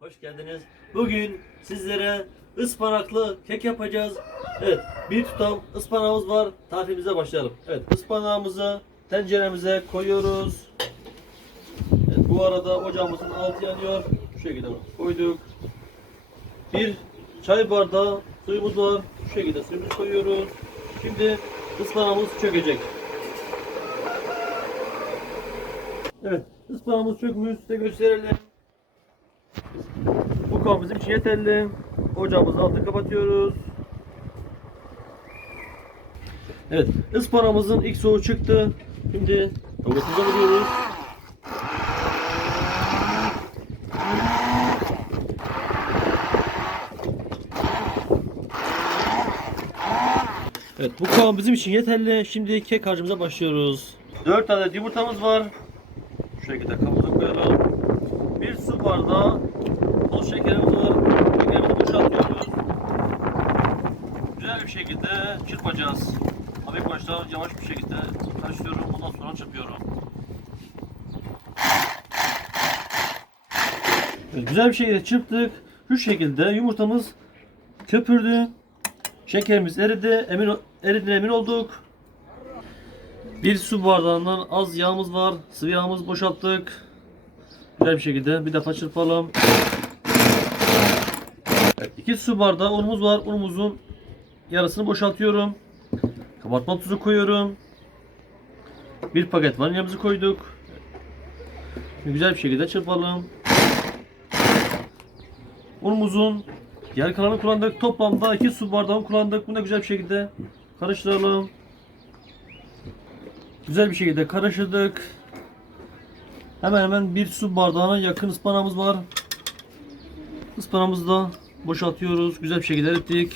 hoş geldiniz. Bugün sizlere ıspanaklı kek yapacağız. Evet, bir tutam ıspanağımız var. Tarifimize başlayalım. Evet, ıspanağımızı tenceremize koyuyoruz. Evet, bu arada ocağımızın altı yanıyor. Şu şekilde koyduk. Bir çay bardağı suyumuz var. Şu şekilde suyumuzu koyuyoruz. Şimdi ıspanağımız çökecek. Evet, ıspanağımız çökmüş. Size gösterelim. Bizim için yeterli. Ocağımızın altını kapatıyoruz. Evet, ıspanağımızın ilk soğuğu çıktı. Şimdi domatese vuruyoruz. Evet, bu kavun bizim için yeterli. Şimdi kek harcımıza başlıyoruz. 4 adet yumurtamız var. Şu şekilde kabımıza koyalım. Bir su bardağı toz şekerimiz var. Şekerimizi boşaltıyoruz. Güzel bir şekilde çırpacağız. İlk başta yavaş bir şekilde karıştırıyorum. Ondan sonra çırpıyorum. Güzel bir şekilde çırptık. Şu şekilde yumurtamız köpürdü. Şekerimiz eridi. Emin, eridiğine emin olduk. Bir su bardağından az yağımız var. Sıvı yağımızı boşalttık. Güzel bir şekilde bir defa çırpalım. Evet, iki su bardağı unumuz var. Unumuzun yarısını boşaltıyorum. Kabartma tuzu koyuyorum. Bir paket vanilyamızı koyduk. Güzel bir şekilde çırpalım. Unumuzun diğer kalanını kullandık. Toplamda 2 su bardağı kullandık. Bunu da güzel bir şekilde karıştıralım. Güzel bir şekilde karıştırdık. Hemen hemen bir su bardağına yakın ıspanağımız var. Ispanağımızı da boşaltıyoruz. Güzel bir şekilde erittik.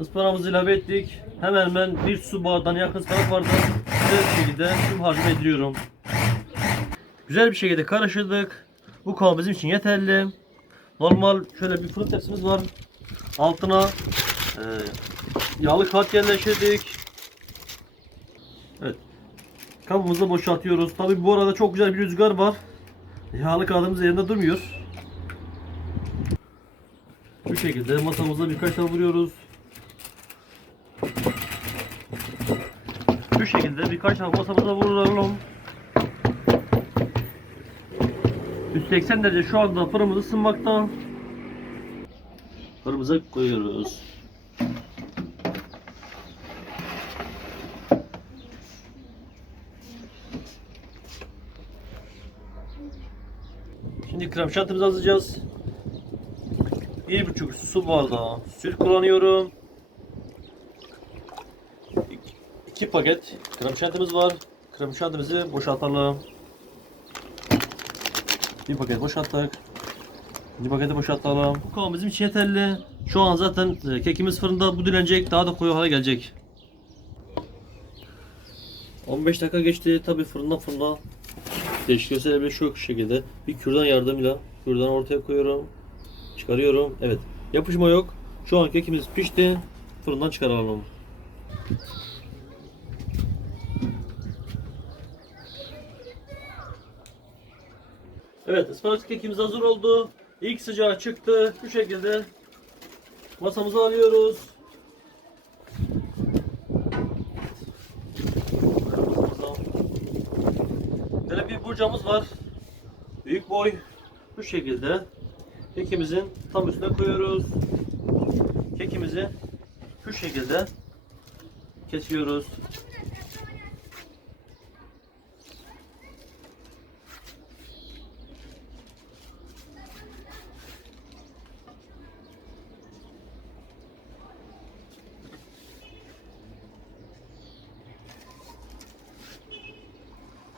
Ispanağımızı ilave ettik. Hemen hemen bir su bardağına yakın ıspanak vardı. Güzel bir şekilde tüm harcımı ediliyorum. Güzel bir şekilde karıştırdık. Bu kıvam bizim için yeterli. Normal şöyle bir fırın tepsimiz var. Altına e, yağlı kağıt yerleştirdik. Kabımızı boşaltıyoruz. Tabi bu arada çok güzel bir rüzgar var. Yağlı kağıdımız yerinde durmuyor. Bu şekilde masamıza birkaç tane vuruyoruz. Şu şekilde birkaç tane masamıza vuralım. 180 derece şu anda fırınımız ısınmakta. Fırınımıza koyuyoruz. Şimdi krem şantımızı hazırlayacağız. Bir buçuk su bardağı süt kullanıyorum. İki, iki paket krem şantımız var. Krem şantımızı boşaltalım. Bir paket boşalttık. Bir paketi boşaltalım. Bu kıvam bizim için yeterli. Şu an zaten e, kekimiz fırında bu dilenecek. Daha da koyu hale gelecek. 15 dakika geçti. Tabi fırından fırına değişik gösterebilir şu şekilde. Bir kürdan yardımıyla kürdanı ortaya koyuyorum. Çıkarıyorum. Evet. Yapışma yok. Şu an kekimiz pişti. Fırından çıkaralım. Evet, ıspanak kekimiz hazır oldu. İlk sıcağı çıktı. Bu şekilde masamıza alıyoruz. Böyle bir burcamız var. Büyük boy. Bu şekilde kekimizin tam üstüne koyuyoruz. Kekimizi şu şekilde kesiyoruz.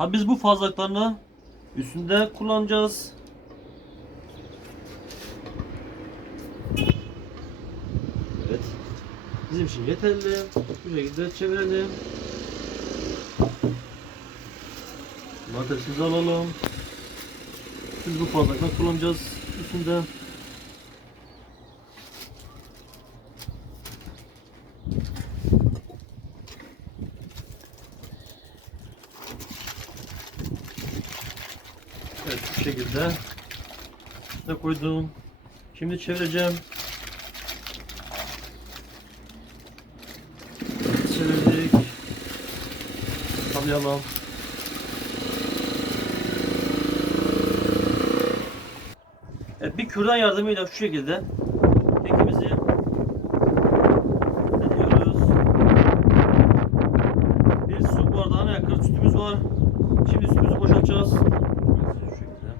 Ha biz bu fazlalıklarını üstünde kullanacağız. Evet. Bizim için yeterli. Bu şekilde çevirelim. Domatesimizi alalım. Biz bu fazlalıkları kullanacağız üstünde. Evet şu şekilde. Üstüne koydum. Şimdi çevireceğim. Çevirdik. Tabayalım. Evet bir kürdan yardımıyla şu şekilde kekimizi ediyoruz. Bir su bardağına yakın sütümüz var. Şimdi sütümüzü boşaltacağız. Şu şekilde.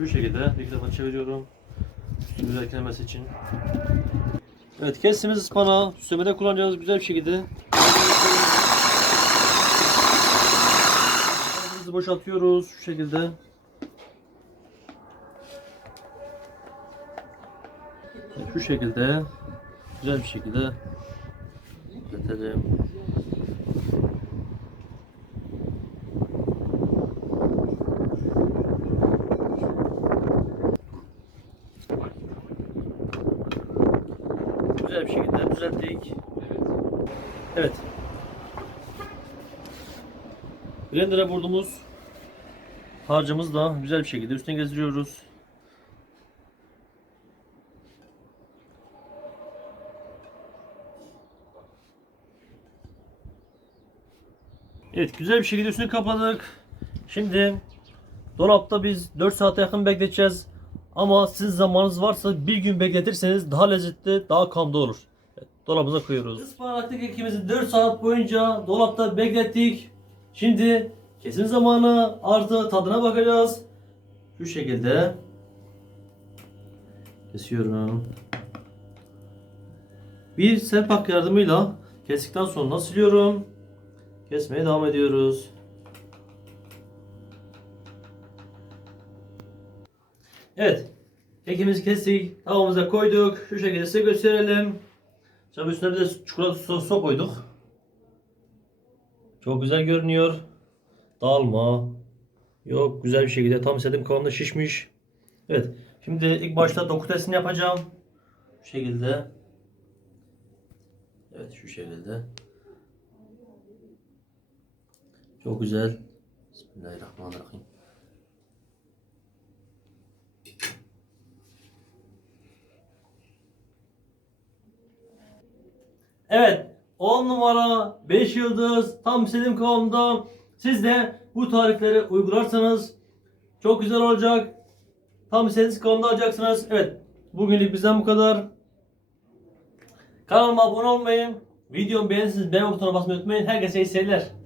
Bu şekilde bir defa çeviriyorum. Sütümüzü eklemesi için. Evet kestiğimiz ıspanağı süslemede kullanacağız güzel bir şekilde. Bizi boşaltıyoruz şu şekilde. Şu şekilde güzel bir şekilde düzeltelim. Güzel bir şekilde düzelttik. Evet. Blender'a vurduğumuz harcımız da güzel bir şekilde üstüne gezdiriyoruz. Evet güzel bir şekilde üstünü kapladık. Şimdi dolapta biz 4 saate yakın bekleteceğiz. Ama sizin zamanınız varsa bir gün bekletirseniz daha lezzetli, daha kanlı olur. Dolabımıza koyuyoruz. Ispanaklı kekimizi 4 saat boyunca dolapta beklettik. Şimdi kesim zamanı artı tadına bakacağız. Şu şekilde kesiyorum. Bir serpak yardımıyla kestikten sonra siliyorum. Kesmeye devam ediyoruz. Evet. Kekimizi kestik. Tavamıza koyduk. Şu şekilde size gösterelim. Tabii üstüne bir de çikolata sosu koyduk. Çok güzel görünüyor. Dağılma. Yok güzel bir şekilde tam istediğim kıvamda şişmiş. Evet. Şimdi ilk başta doku testini yapacağım. Şu şekilde. Evet şu şekilde. Çok güzel. Bismillahirrahmanirrahim. Evet. 10 numara 5 yıldız tam istediğim kıvamda. Siz de bu tarifleri uygularsanız çok güzel olacak. Tam istediğiniz kıvamda alacaksınız. Evet. Bugünlük bizden bu kadar. Kanalıma abone olmayı, videomu beğenirseniz beğen butonuna basmayı unutmayın. Herkese iyi seyirler.